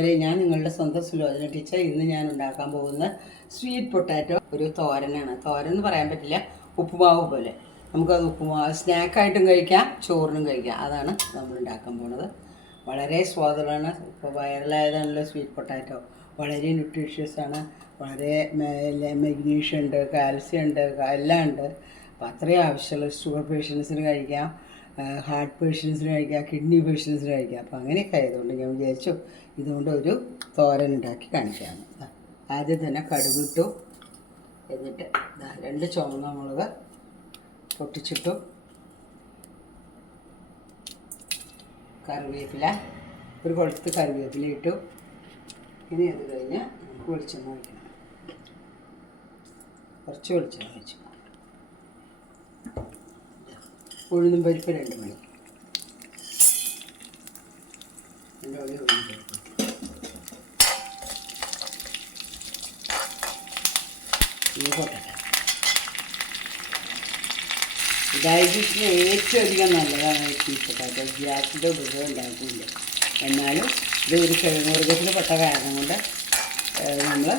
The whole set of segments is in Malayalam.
പ്രിയപ്പെട്ടവരെ ഞാൻ നിങ്ങളുടെ സ്വന്തം സുലോചന ടീച്ചർ ഇന്ന് ഞാൻ ഉണ്ടാക്കാൻ പോകുന്ന സ്വീറ്റ് പൊട്ടാറ്റോ ഒരു തോരനാണ്. തോരൻ എന്ന് പറയാൻ പറ്റില്ല ഉപ്പുമാവ് പോലെ. നമുക്കത് ഉപ്പുമാവ് സ്നാക്കായിട്ടും കഴിക്കാം ചോറിനും കഴിക്കാം. അതാണ് നമ്മൾ ഉണ്ടാക്കാൻ പോണത്. വളരെ സ്വാദുള്ളതാണ്. ഇപ്പോൾ വൈറലായതാണല്ലോ സ്വീറ്റ് പൊട്ടാറ്റോ വളരെ ന്യൂട്രീഷ്യസ് ആണ്. വളരെ മെഗ്നീഷ്യം ഉണ്ട് കാൽസ്യം ഉണ്ട് എല്ലാം ഉണ്ട്. അപ്പോൾ അത്രയും ആവശ്യമുള്ള ഷുഗർ പേഷ്യൻസിന് കഴിക്കാം. ഹാർട്ട് പേഷ്യൻസിന് കഴിക്കാം കിഡ്നി പേഷ്യൻസിന് കഴിക്കാം അപ്പോൾ അങ്ങനെയൊക്കെ ആയതുകൊണ്ട് ഞാൻ വിചാരിച്ചു ഇതുകൊണ്ട് ഒരു തോരൻ ഉണ്ടാക്കി കാണിക്കാമെന്ന് ആദ്യം തന്നെ കടുകിട്ടു. എന്നിട്ട് രണ്ട് ചുവന്ന മുളക് പൊട്ടിച്ചിട്ടു. കറിവേപ്പില ഒരു കൊളുത്ത് കറിവേപ്പില ഇട്ടു. ഇനി അത് കഴിഞ്ഞ് നമുക്ക് വെളിച്ചെണ്ണ ഒഴിക്കണം. കുറച്ച് വെളിച്ചെണ്ണ ഒഴിച്ചു. ഉഴുന്നും പരിപ്പ് രണ്ട് മണി രണ്ട് ഡയജഷന് ഏറ്റവും അധികം നല്ലതാണ് പൊട്ടാറ്റോ ഗ്യാസിന്റെ ഉപയോഗം ഉണ്ടാക്കില്ല എന്നാലും ഇത് ഒരു കിഴങ്ങുവർഗത്തിൽ പെട്ട കാരണം കൊണ്ട് നമ്മൾ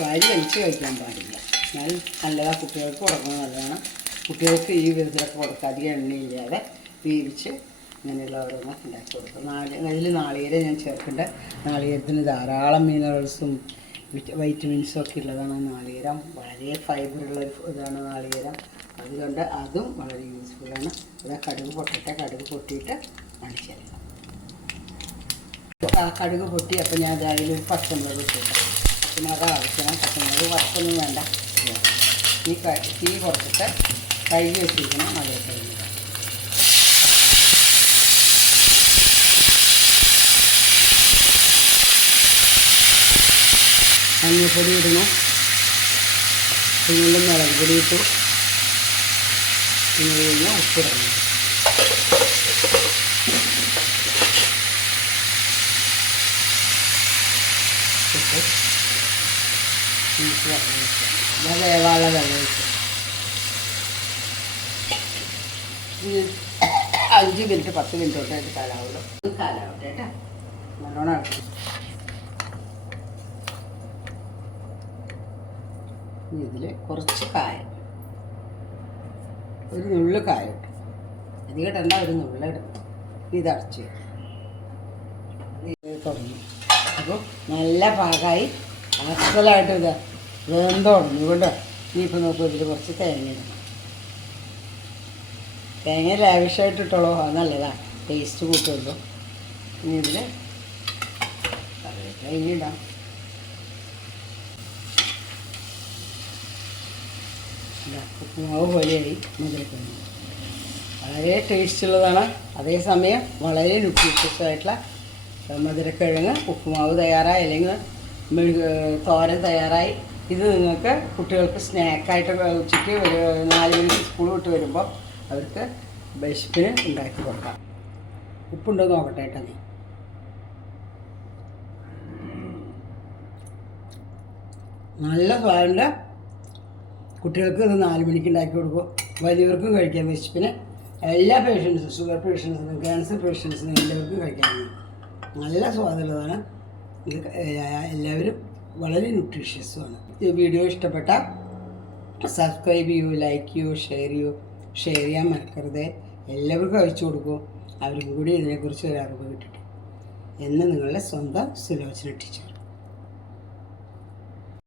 വാരി വലിച്ച് കഴിക്കാൻ പാടില്ല. എന്നാൽ നല്ലതാണ് കുട്ടികൾക്ക് ഉറങ്ങുന്നത് നല്ലതാണ്. കുട്ടികൾക്ക് ഈ വിധത്തിലൊക്കെ കൊടുക്കുക അധികം എണ്ണയില്ലാതെ വേവിച്ച് ഇങ്ങനെയുള്ള ഓരോന്ന് ഉണ്ടാക്കി കൊടുക്കും. നാളി അതിൽ നാളികേരം ഞാൻ ചേർക്കേണ്ട നാളികേരത്തിന് ധാരാളം മിനറൽസും വൈറ്റമിൻസും ഒക്കെ ഉള്ളതാണ് നാളികേരം. വളരെ ഫൈബറുള്ള ഇതാണ് നാളികേരം. അതുകൊണ്ട് അതും വളരെ യൂസ്ഫുള്ളാണ് അത് കടുക് പൊട്ടട്ടെ. കടുക് പൊട്ടിയിട്ട് മണിച്ചെടുക്കാം ആ കടുക് പൊട്ടി അപ്പോൾ ഞാൻ അതായത് ഒരു പച്ചമുളക് ഇട്ടിട്ട് പച്ചമുളക് ആവശ്യമാണ്. പച്ചമുളക് വറുത്തൊന്നും വേണ്ട. ഈ തീ കുറച്ചിട്ട് கழுவி வச்சுக்கணும் அதை செய்யணும் தண்ணியை பொடி விடணும் உளுந்து மிளகு பொடி விட்டு உப்பு விடணும் உப்பு வாழை അഞ്ച് മിനിറ്റ് പത്ത് മിനിറ്റ് തൊട്ട് ഇത് കാലാവട്ടെ കേട്ടോ. നല്ലോണം ഇതിൽ കുറച്ച് കായം. ഒരു നുള്ളു കായം അധികം ഇടണ്ട ഒരു നുള്ള ഇടുന്നു ഇത് അടച്ച് വെക്കും. തുടങ്ങി. അപ്പോൾ നല്ല പാകമായി അസലായിട്ട് ഇത് വേന്ത കൊണ്ട് ഇനിയിപ്പോൾ നോക്കൂ ഇതിൽ കുറച്ച് തേങ്ങ ഇടണം. തേങ്ങ ലാവിഷായിട്ട് ഇട്ടോളൂ നല്ലതാണ് ടേസ്റ്റ് കൂട്ടുള്ളൂ. ഇനി ഇതിൽ കറിവേപ്പില ഇടാം. ഉപ്പുമാവ് പോലെയായി മുതിരക്കഞ്ഞി വളരെ ടേസ്റ്റ് ഉള്ളതാണ്. അതേസമയം വളരെ ന്യൂട്രീഷ്യസ് ആയിട്ടുള്ള മധുരക്കിഴങ്ങ് ഉപ്പുമാവ് തയ്യാറായി. അല്ലെങ്കിൽ മെഴുക തോരൻ തയ്യാറായി. ഇത് നിങ്ങൾക്ക് കുട്ടികൾക്ക് സ്നാക്കായിട്ട് ഉച്ചയ്ക്ക് ഒരു നാല് മണിക്ക് സ്കൂൾ വിട്ട് വരുമ്പോൾ അവർക്ക് വിശപ്പിന് ഉണ്ടാക്കി കൊടുക്കാം. ഉപ്പുണ്ടോ നോക്കട്ടെ കേട്ടോ നീ. നല്ല സ്വാദുണ്ട്. കുട്ടികൾക്ക് ഇത് നാല് മണിക്ക് ഉണ്ടാക്കി കൊടുക്കും. വലിയവർക്കും കഴിക്കാം വിശപ്പിന് എല്ലാ പേഷ്യൻസും ഷുഗർ പേഷ്യൻസിനും ക്യാൻസർ പേഷ്യൻസിനും എല്ലാവർക്കും കഴിക്കാൻ നല്ല സ്വാദുള്ളതാണ്. ഇത് എല്ലാവരും വളരെ ന്യൂട്രീഷ്യസുമാണ് ഈ വീഡിയോ ഇഷ്ടപ്പെട്ട സബ്സ്ക്രൈബ് ചെയ്യൂ ലൈക്ക് ചെയ്യൂ ഷെയർ ചെയ്യൂ. ഷെയർ ചെയ്യാൻ മറക്കരുത് എല്ലാവർക്കും അയച്ചു കൊടുക്കും. അവർക്കും കൂടി ഇതിനെക്കുറിച്ച് ഒരു അറിവ് കിട്ടട്ടെ. എന്ന് നിങ്ങളുടെ സ്വന്തം സുലോചന ടീച്ചർ.